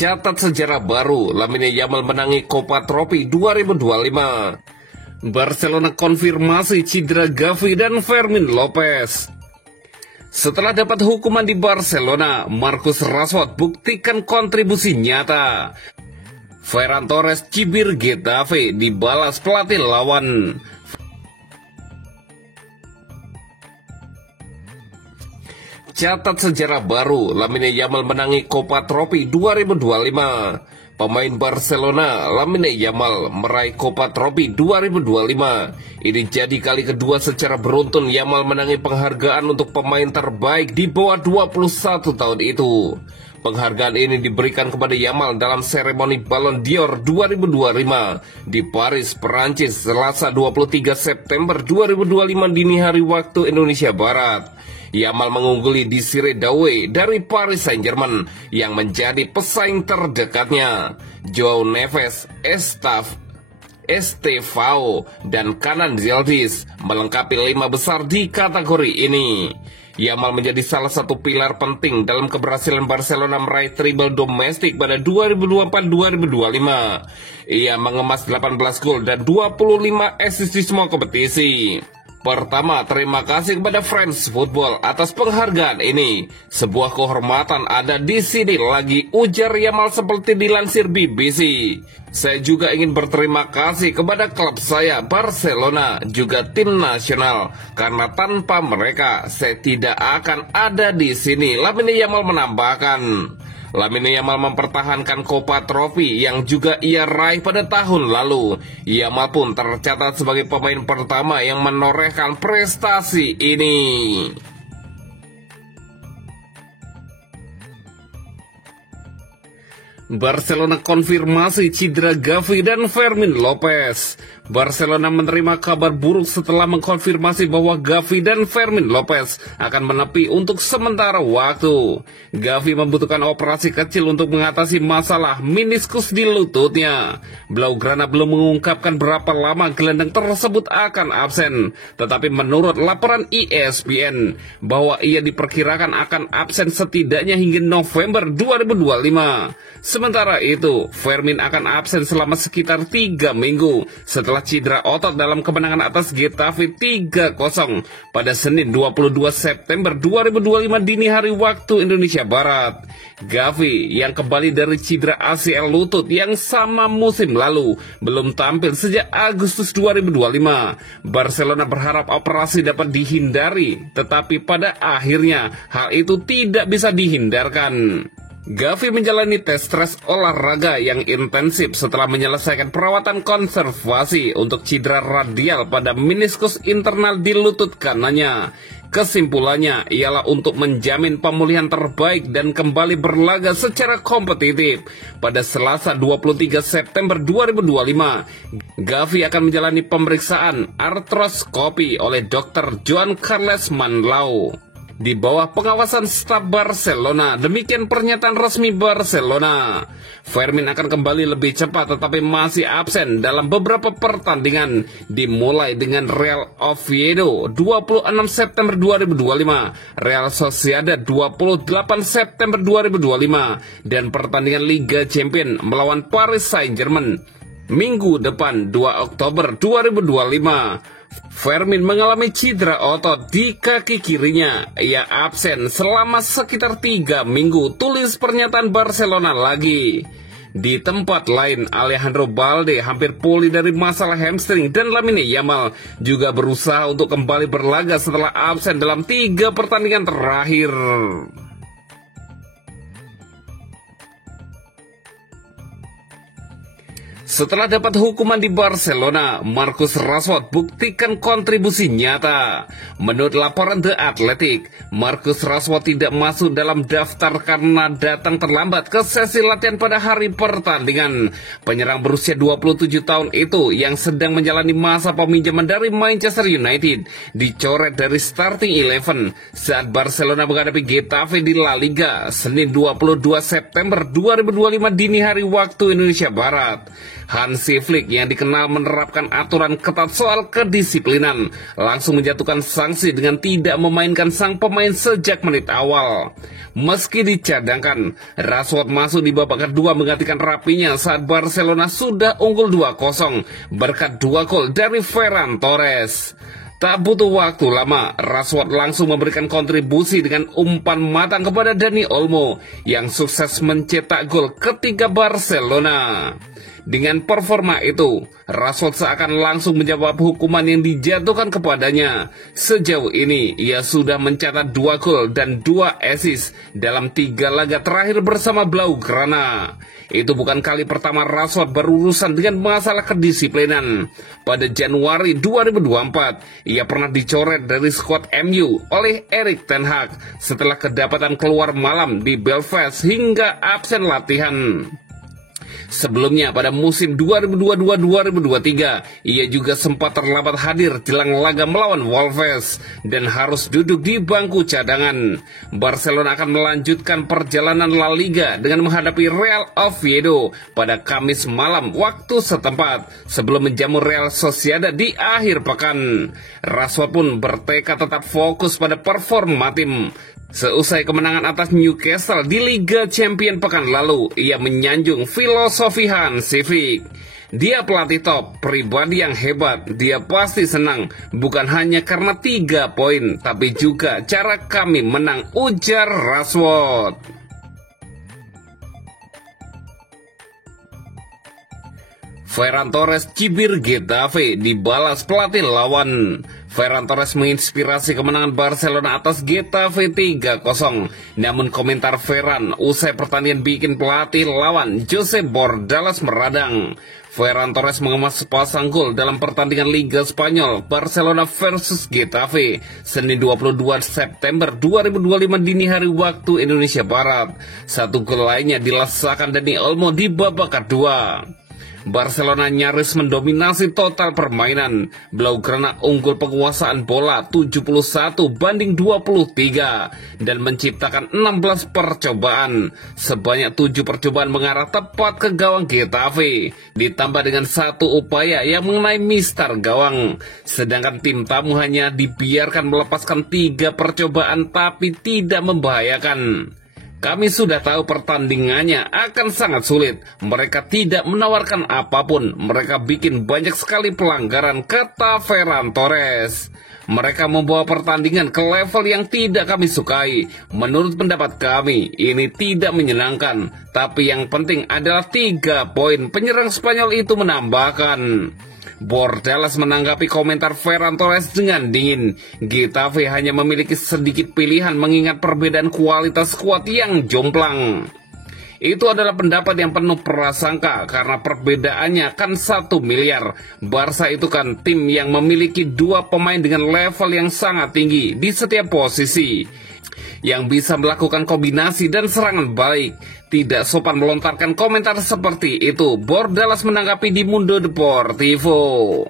Catat sejarah baru, Lamine Yamal menangi Copa Trophy 2025. Barcelona konfirmasi cedera Gavi dan Fermin Lopez. Setelah dapat hukuman di Barcelona, Marcus Rashford buktikan kontribusi nyata. Ferran Torres cibir Getafe dibalas pelatih lawan. Catat sejarah baru, Lamine Yamal menangi Copa Trophy 2025. Pemain Barcelona, Lamine Yamal meraih Copa Trophy 2025. Ini jadi kali kedua secara beruntun Yamal menangi penghargaan untuk pemain terbaik di bawah 21 tahun itu. Penghargaan ini diberikan kepada Yamal dalam seremoni Ballon d'Or 2025 di Paris, Perancis, Selasa 23 September 2025 dini hari waktu Indonesia Barat. Yamal mengungguli Desire Doué dari Paris Saint-Germain yang menjadi pesaing terdekatnya. Joao Neves, Estevao, dan Kenan Yildiz melengkapi 5 besar di kategori ini. Yamal menjadi salah satu pilar penting dalam keberhasilan Barcelona meraih treble domestik pada 2024-2025. Ia mengemas 18 gol dan 25 assist di semua kompetisi. Pertama, terima kasih kepada France Football atas penghargaan ini. Sebuah kehormatan ada di sini lagi, ujar Yamal seperti dilansir BBC. Saya juga ingin berterima kasih kepada klub saya, Barcelona, juga tim nasional. Karena tanpa mereka, saya tidak akan ada di sini. Lamine Yamal menambahkan. Lamine Yamal mempertahankan Copa Trophy yang juga ia raih pada tahun lalu. Yamal pun tercatat sebagai pemain pertama yang menorehkan prestasi ini. Barcelona konfirmasi cedera Gavi dan Fermin Lopez. Barcelona menerima kabar buruk setelah mengkonfirmasi bahwa Gavi dan Fermin Lopez akan menepi untuk sementara waktu. Gavi membutuhkan operasi kecil untuk mengatasi masalah meniskus di lututnya. Blaugrana belum mengungkapkan berapa lama gelandang tersebut akan absen. Tetapi menurut laporan ESPN bahwa ia diperkirakan akan absen setidaknya hingga November 2025. Sementara itu, Fermin akan absen selama sekitar 3 minggu setelah cedera otot dalam kemenangan atas Getafe 3-0 pada Senin 22 September 2025 dini hari waktu Indonesia Barat. Gavi yang kembali dari cedera ACL lutut yang sama musim lalu belum tampil sejak Agustus 2025. Barcelona berharap operasi dapat dihindari, tetapi pada akhirnya hal itu tidak bisa dihindarkan. Gavi menjalani tes stres olahraga yang intensif setelah menyelesaikan perawatan konservasi untuk cedera radial pada meniskus internal di lutut kanannya. Kesimpulannya ialah untuk menjamin pemulihan terbaik dan kembali berlaga secara kompetitif. Pada Selasa 23 September 2025, Gavi akan menjalani pemeriksaan artroskopi oleh Dr. Joan Carles Manlau di bawah pengawasan staf Barcelona. Demikian pernyataan resmi Barcelona. Fermin akan kembali lebih cepat tetapi masih absen dalam beberapa pertandingan, dimulai dengan Real Oviedo 26 September 2025, Real Sociedad 28 September 2025, dan pertandingan Liga Champions melawan Paris Saint-Germain minggu depan 2 Oktober 2025. Fermin mengalami cedera otot di kaki kirinya. Ia absen selama sekitar 3 minggu, tulis pernyataan Barcelona lagi. Di tempat lain, Alejandro Balde hampir pulih dari masalah hamstring dan Lamine Yamal juga berusaha untuk kembali berlaga setelah absen dalam 3 pertandingan terakhir. Setelah dapat hukuman di Barcelona, Marcus Rashford buktikan kontribusi nyata. Menurut laporan The Athletic, Marcus Rashford tidak masuk dalam daftar karena datang terlambat ke sesi latihan pada hari pertandingan. Penyerang berusia 27 tahun itu yang sedang menjalani masa peminjaman dari Manchester United dicoret dari starting 11 saat Barcelona menghadapi Getafe di La Liga Senin 22 September 2025 dini hari waktu Indonesia Barat. Hansi Flick yang dikenal menerapkan aturan ketat soal kedisiplinan langsung menjatuhkan sanksi dengan tidak memainkan sang pemain sejak menit awal. Meski dicadangkan, Rashford masuk di babak kedua menggantikan Rapinya saat Barcelona sudah unggul 2-0 berkat 2 gol dari Ferran Torres. Tak butuh waktu lama, Rashford langsung memberikan kontribusi dengan umpan matang kepada Dani Olmo yang sukses mencetak gol ketiga Barcelona. Dengan performa itu, Rashford seakan langsung menjawab hukuman yang dijatuhkan kepadanya. Sejauh ini, ia sudah mencatat 2 gol dan 2 assist dalam 3 laga terakhir bersama Blaugrana. Itu bukan kali pertama Rashford berurusan dengan masalah kedisiplinan. Pada Januari 2024, ia pernah dicoret dari skuad MU oleh Erik ten Hag setelah kedapatan keluar malam di Belfast hingga absen latihan. Sebelumnya pada musim 2022-2023, ia juga sempat terlambat hadir jelang laga melawan Wolves dan harus duduk di bangku cadangan. Barcelona akan melanjutkan perjalanan La Liga dengan menghadapi Real Oviedo pada Kamis malam waktu setempat sebelum menjamu Real Sociedad di akhir pekan. Rashford pun bertekad tetap fokus pada performa tim. Seusai kemenangan atas Newcastle di Liga Champions pekan lalu, ia menyanjung filosofi Hansi Flick. Dia pelatih top, pribadi yang hebat, dia pasti senang, bukan hanya karena 3 poin, tapi juga cara kami menang, ujar Rashford. Ferran Torres cibir Getafe dibalas pelatih lawan. Ferran Torres menginspirasi kemenangan Barcelona atas Getafe 3-0. Namun komentar Ferran usai pertandingan bikin pelatih lawan Josep Bordalas meradang. Ferran Torres mengemas sepasang gol dalam pertandingan Liga Spanyol Barcelona versus Getafe Senin 22 September 2025 dini hari waktu Indonesia Barat. 1 gol lainnya dilesakan Dani Olmo di babak kedua. Barcelona nyaris mendominasi total permainan. Blaugrana unggul penguasaan bola 71-23 dan menciptakan 16 percobaan. Sebanyak 7 percobaan mengarah tepat ke gawang Getafe, ditambah dengan 1 upaya yang mengenai mistar gawang. Sedangkan tim tamu hanya dibiarkan melepaskan 3 percobaan tapi tidak membahayakan. Kami sudah tahu pertandingannya akan sangat sulit. Mereka tidak menawarkan apapun. Mereka bikin banyak sekali pelanggaran, kata Ferran Torres. Mereka membawa pertandingan ke level yang tidak kami sukai. Menurut pendapat kami, ini tidak menyenangkan. Tapi yang penting adalah 3 poin. Penyerang Spanyol itu menambahkan. Bordalas menanggapi komentar Ferran Torres dengan dingin. Getafe hanya memiliki sedikit pilihan mengingat perbedaan kualitas skuad yang jomplang. Itu adalah pendapat yang penuh prasangka karena perbedaannya kan 1 miliar. Barca itu kan tim yang memiliki 2 pemain dengan level yang sangat tinggi di setiap posisi, yang bisa melakukan kombinasi dan serangan balik. Tidak sopan melontarkan komentar seperti itu, Bordalas menanggapi di Mundo Deportivo.